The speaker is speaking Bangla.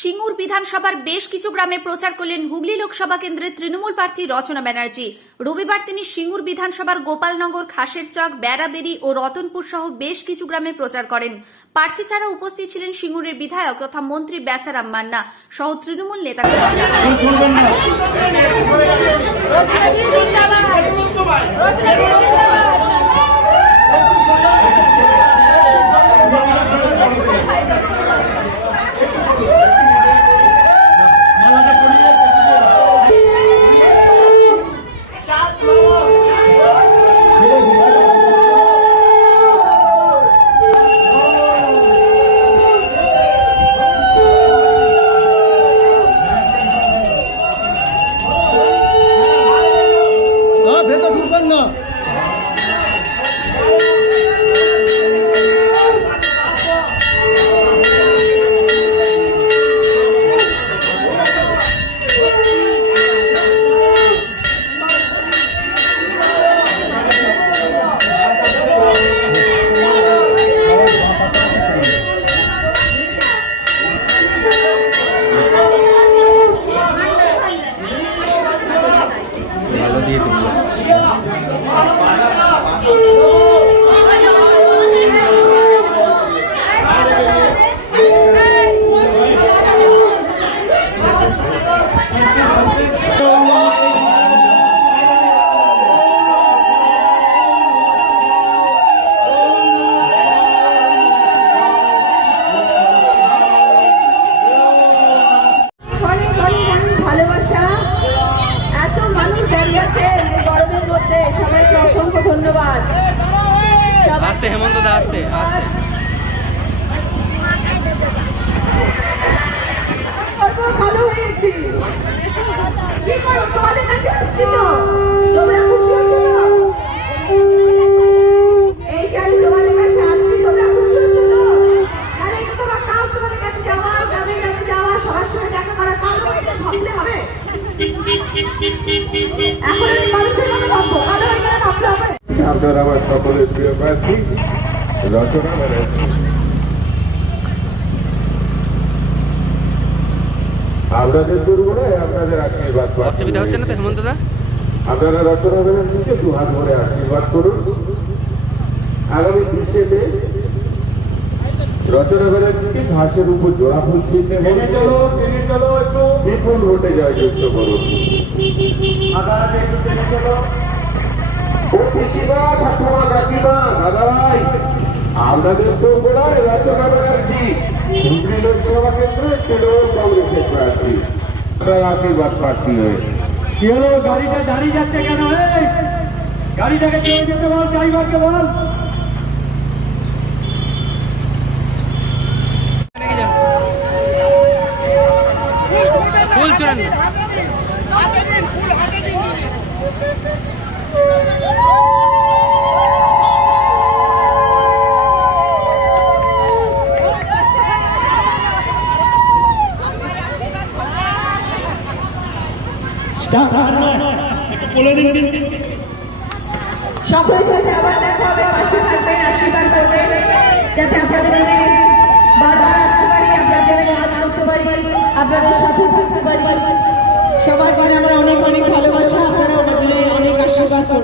সিঙ্গুর বিধানসভার বেশ কিছু গ্রামে প্রচার করলেন হুগলি লোকসভা কেন্দ্রের তৃণমূল প্রার্থী রচনা ব্যানার্জি। রবিবার তিনি সিঙ্গুর বিধানসভার গোপালনগর, খাসের চক, বেড়াবেড়ি ও রতনপুর সহ বেশ কিছু গ্রামে প্রচার করেন। প্রার্থী ছাড়া উপস্থিত ছিলেন সিঙ্গুরের বিধায়ক তথা মন্ত্রী বেচারাম মান্না সহ তৃণমূল নেতাকর্মীরা না অনেক অসংখ্য ধন্যবাদ। আস্তে হেমন্ত দা আস্তে তারপর ভালো হয়েছি কি করো তোমাদের কাছে আসছি তো তোমরা খুশি হচ্ছ তো এই যে আমি তোমাদের কাছে আসছি তোমরা খুশি হচ্ছ তো তাহলে এটা তোমার কাজ তোমাদের কাছে যাওয়া গ্রামে গ্রামে যাওয়া সবার সঙ্গে দেখা করা কাল এটা ভাবতে হবে এখন আমি মানুষের কথা ভাববো কালো হয়ে গেলে ভাবতে হবে আপনার আমার সকলের প্রিয় প্রার্থী রচনা ব্যানার্জি আপনাদের দুর্গুণায় আপনাদের আশীর্বাদ অসুবিধা হচ্ছে না তো হেমন্ত দা? আপনারা রচনা ব্যানার্জিকে দু হাত ভরে আশীর্বাদ করুন। আগামী বিশে মে রচনা ব্যানার্জিকে ঘাসের উপর জোড়া ফুল টেনে চলো টেনে চলো একটু। বিপুল ভোটে জয়যুক্ত করুন আদা আছে একটু টেনে চলো। ও পিসিমা ঠাকুমা কাকিমা দাদা ভাই আপনাদের তো গোড়ায় রচনা ব্যানার্জি হুগলি লোকসভা কেন্দ্রে তৃণমূল কংগ্রেসের প্রার্থী। আপনার আশীর্বাদ প্রার্থী হয়ে। কি হলো? গাড়িটা দাঁড়িয়ে যাচ্ছে কেন? এই গাড়িটাকে চলে যেতে বল ড্রাইভারকে বল। সকলের সাথে আবার দেখা হবে থাকবেন, আশীর্বাদ করবেন, যাতে আপনাদের বারবার আসতে পারি, আপনাদের কাজ করতে পারি, আপনাদের সাথে থাকতে পারি। সবার জন্য আমার অনেক অনেক ভালোবাসা, আপনারা